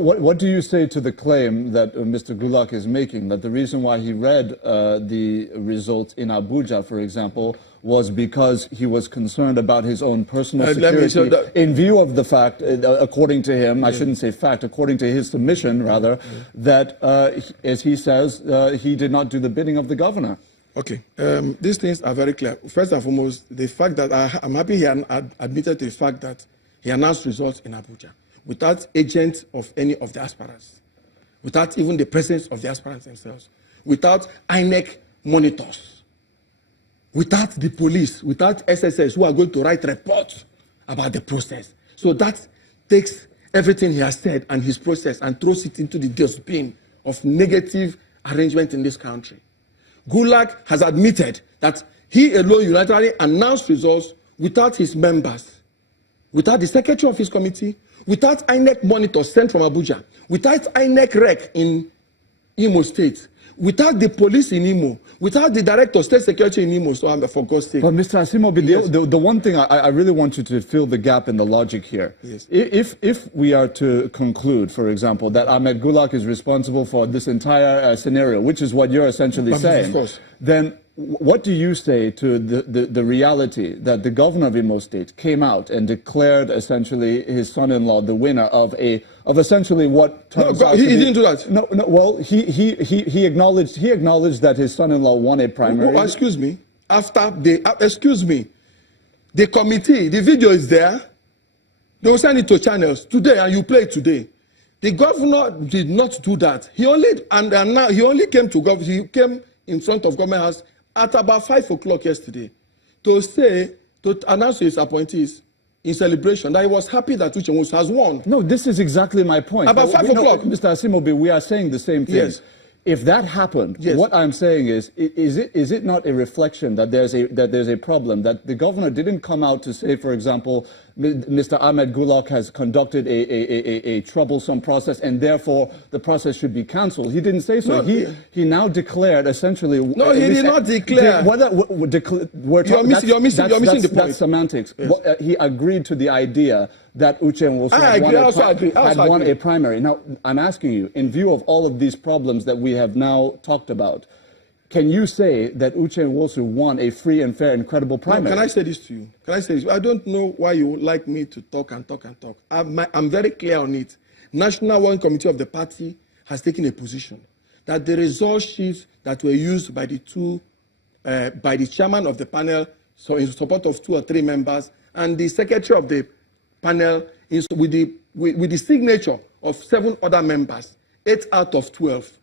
What do you say to the claim that Mr. Gulak is making, that the reason why he read the results in Abuja, for example, was because he was concerned about his own personal security in view of the fact, according to him, I shouldn't say fact, according to his submission, rather, that, as he says, he did not do the bidding of the governor? Okay, these things are very clear. First and foremost, the fact that I'm happy he admitted to the fact that he announced results in Abuja without agents of any of the aspirants, without even the presence of the aspirants themselves, without INEC monitors, without the police, without SSS who are going to write reports about the process. So that takes everything he has said and his process and throws it into the dustbin of negative arrangement in this country. Gulak has admitted that he alone unilaterally announced results without his members, without the secretary of his committee, without INEC monitors sent from Abuja, without INEC rec in Imo State, without the police in Imo, without the director of state security in Imo, so for God's sake. But Mr. Asimobi, yes. the one thing I really want you to fill the gap in the logic here. Yes. If we are to conclude, for example, that Ahmed Gulak is responsible for this entire scenario, which is what you're essentially saying, of course, then what do you say to the reality that the governor of Imo State came out and declared essentially his son-in-law the winner of essentially what turns out he didn't do that. No. Well, he acknowledged that his son-in-law won a primary. Oh, excuse me. After the committee, the video is there. They will send it to channels today, and you play it today. The governor did not do that. He only came to government. He came in front of government house at about 5 o'clock yesterday to announce to his appointees in celebration that he was happy that Uche Nwosu has won. No, this is exactly my point. About 5 o'clock. Mr. Asimobi, we are saying the same thing. Yes. If that happened, yes, what I'm saying is it not a reflection that there's a problem, that the governor didn't come out to say, for example, Mr. Ahmed Gulak has conducted a troublesome process and therefore the process should be cancelled. He didn't say so. No, he now declared essentially. No, he did not declare. You're missing the point. That's semantics. Yes. He agreed to the idea that Uche Nwosu had won a primary. Now, I'm asking you, in view of all of these problems that we have now talked about, can you say that Uche Nwosu won a free and fair and credible primary? No, can I say this to you? I don't know why you would like me to talk and talk and talk. I'm very clear on it. National Working Committee of the party has taken a position that the result sheets that were used by the chairman of the panel, so in support of 2 or 3 members, and the secretary of the panel is with the signature of 7 other members, 8 out of 12,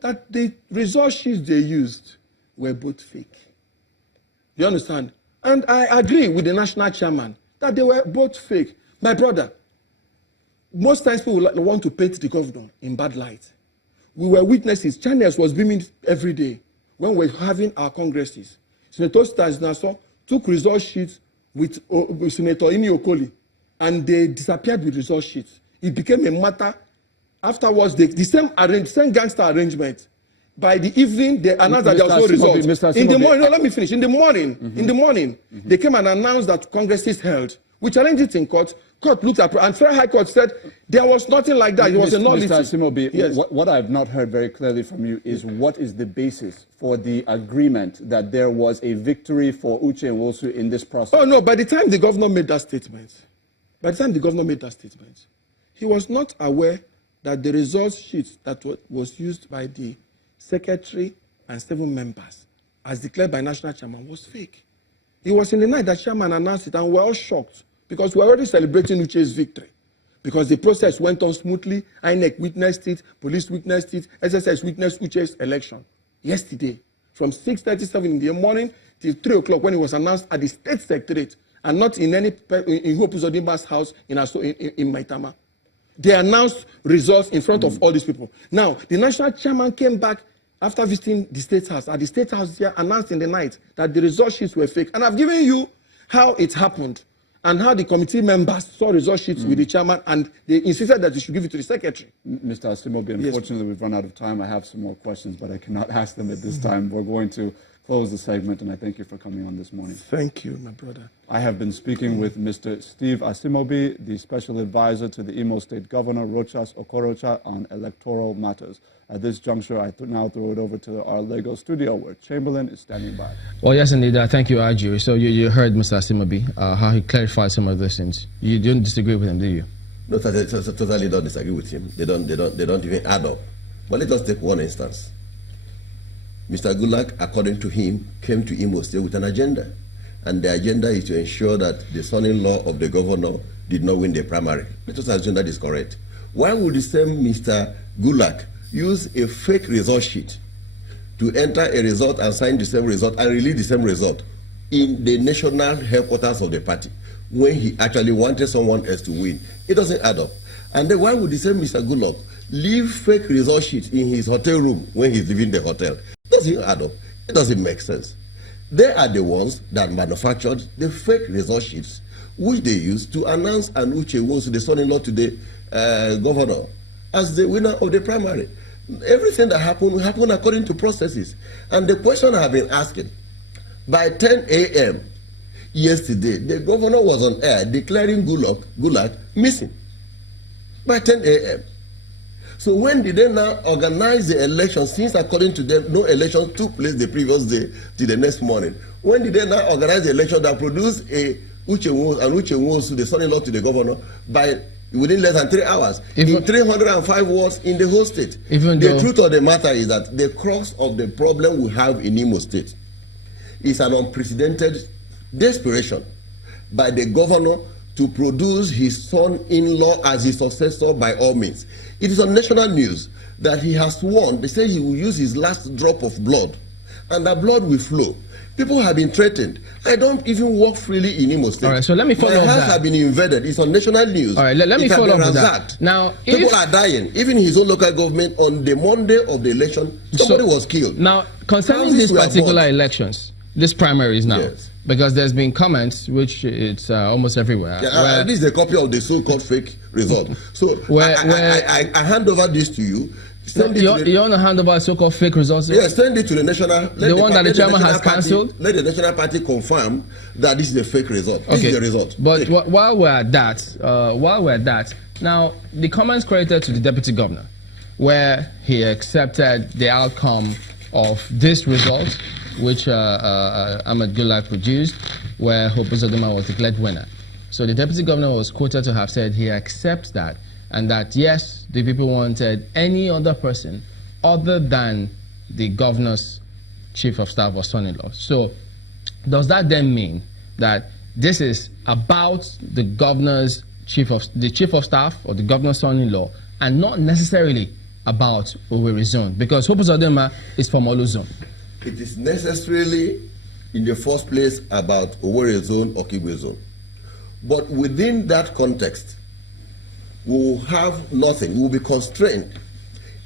that the result sheets they used were both fake. You understand? And I agree with the national chairman that they were both fake. My brother, most times people want to paint the governor in bad light. We were witnesses. Channels was beaming every day when we were having our congresses. Senator Nassau took result sheets with Senator Ini Okoli, and they disappeared with result sheets. It became a matter. Afterwards, the same gangster arrangement. By the evening, they announced that there was no result. In the morning, no, let me finish. In the morning, they came and announced that Congress is held. We challenged it in court. Court looked at, and Fair High Court said there was nothing like that. It was a nullity. Mr. Asimobi, yes. What I've not heard very clearly from you is what is the basis for the agreement that there was a victory for Uche Nwosu in this process? Oh no! By the time the governor made that statement, he was not aware that the results sheet that was used by the secretary and 7 members, as declared by national chairman, was fake. It was in the night that chairman announced it, and we were all shocked because we were already celebrating Uche's victory because the process went on smoothly. INEC witnessed it, police witnessed it, SSS witnessed Uche's election yesterday from 6:37 in the morning till 3 o'clock when it was announced at the state secretariat and not in Hope Uzodimba's house in Maitama. They announced results in front of all these people. Now, the national chairman came back after visiting the State House. At the State House here, announced in the night that the result sheets were fake. And I've given you how it happened and how the committee members saw result sheets with the chairman, and they insisted that they should give it to the secretary. Mr. Asimobi, unfortunately, we've run out of time. I have some more questions, but I cannot ask them at this time. We're going to close the segment, and I thank you for coming on this morning. Thank you, my brother. I have been speaking with Mr. Steve Asimobi, the Special Advisor to the Imo State Governor, Rochas Okorocha, on electoral matters. At this juncture, I now throw it over to our Lagos studio, where Chamberlain is standing by. Well, yes, indeed. Thank you, Aju. So you heard Mr. Asimobi, how he clarified some of those things. You don't disagree with him, do you? No, totally don't disagree with him. They don't even add up. But let us take one instance. Mr. Gulak, according to him, came to Imo State with an agenda. And the agenda is to ensure that the son-in-law of the governor did not win the primary. Let us assume that is correct. Why would the same Mr. Gulak use a fake result sheet to enter a result and sign the same result and release the same result in the national headquarters of the party when he actually wanted someone else to win? It doesn't add up. And then why would the same Mr. Gulak leave fake result sheets in his hotel room when he's leaving the hotel? It doesn't add up. It doesn't make sense. They are the ones that manufactured the fake result sheets, which they used to announce Uche Nwosu, the son-in-law to the governor, as the winner of the primary. Everything that happened according to processes. And the question I have been asking, by 10 a.m. yesterday, the governor was on air declaring Gulak missing. By 10 a.m. So when did they now organize the election, since according to them, no election took place the previous day till the next morning? When did they now organize the election that produced Uche Nwosu, the son-in-law to the governor, within less than 3 hours, in 305 wards in the whole state? The truth of the matter is that the crux of the problem we have in Imo State is an unprecedented desperation by the governor to produce his son-in-law as his successor by all means. It is on national news that he has sworn, they say he will use his last drop of blood, and that blood will flow. People have been threatened. I don't even walk freely in Imo State. All right, so let me follow up My house that. have been invaded. It's on national news. All right, let me follow up with that. Now, people are dying. Even his own local government, on the Monday of the election, somebody was killed. Now, concerning these particular elections, these primaries now, yes, because there's been comments, which it's almost everywhere. Yeah, this is a copy of the so-called fake result. So I hand over this to you. You want to hand over so-called fake results? Yes, send it to the national. The one that the chairman has cancelled? Let the national party confirm that this is a fake result. This is the result. But while we're at that, now the comments credited to the deputy governor, where he accepted the outcome of this result, which Ahmed Gulak produced, where Hope Uzodinma was declared winner. So the deputy governor was quoted to have said he accepts that, and that yes, the people wanted any other person other than the governor's chief of staff or son-in-law. So does that then mean that this is about the governor's chief of staff or the governor's son-in-law, and not necessarily about Owerri zone? Because Hope Uzodinma is from Olu zone. It is necessarily, in the first place, about Owerri zone or Kigwe zone. But within that context, we will have nothing. We will be constrained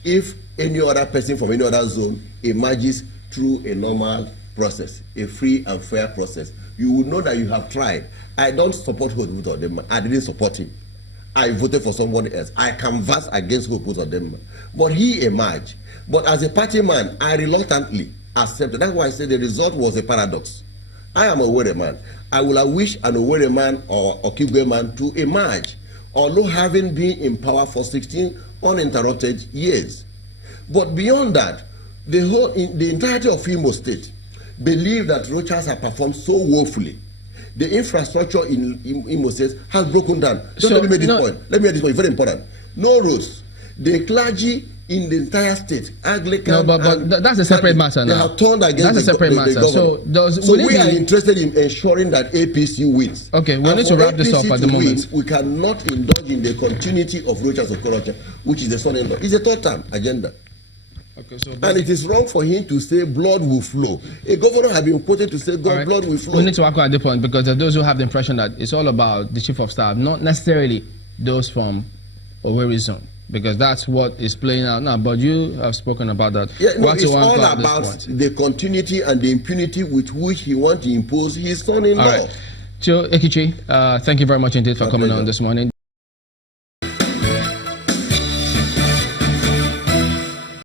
if any other person from any other zone emerges through a normal process, a free and fair process. You will know that you have tried. I don't support Hope Uzodinma. I didn't support him. I voted for somebody else. I canvassed against Hope Uzodinma. But he emerged. But as a party man, I reluctantly accepted. That's why I said the result was a paradox. I am a Owerri man. I would have wished an Owerri man or Kigwe man to emerge, although having been in power for 16 uninterrupted years. But beyond that, the entirety of Imo State believe that Rochas have performed so woefully. The infrastructure in Imo State has broken down. Let me make this point. Let me make this point. Very important. No roads. The clergy in the entire state, Anglican. No, but that's a separate matter now. They have turned against that's a separate matter. So we are interested in ensuring that APC wins. Okay, we need to wrap this up at the moment. We cannot indulge in the continuity of Rochas Okorocha, which is the son-in-law. It's a third-term agenda. Okay, and it is wrong for him to say blood will flow. A governor has been quoted to say blood will flow. We need to work at the point, because there are those who have the impression that it's all about the chief of staff, not necessarily those from Owerri zone, because that's what is playing out now. But you have spoken about that. Yeah, no, it's all about the continuity and the impunity with which he wants to impose his son-in-law. All right. So, Ekechi, thank you very much indeed for coming on this morning.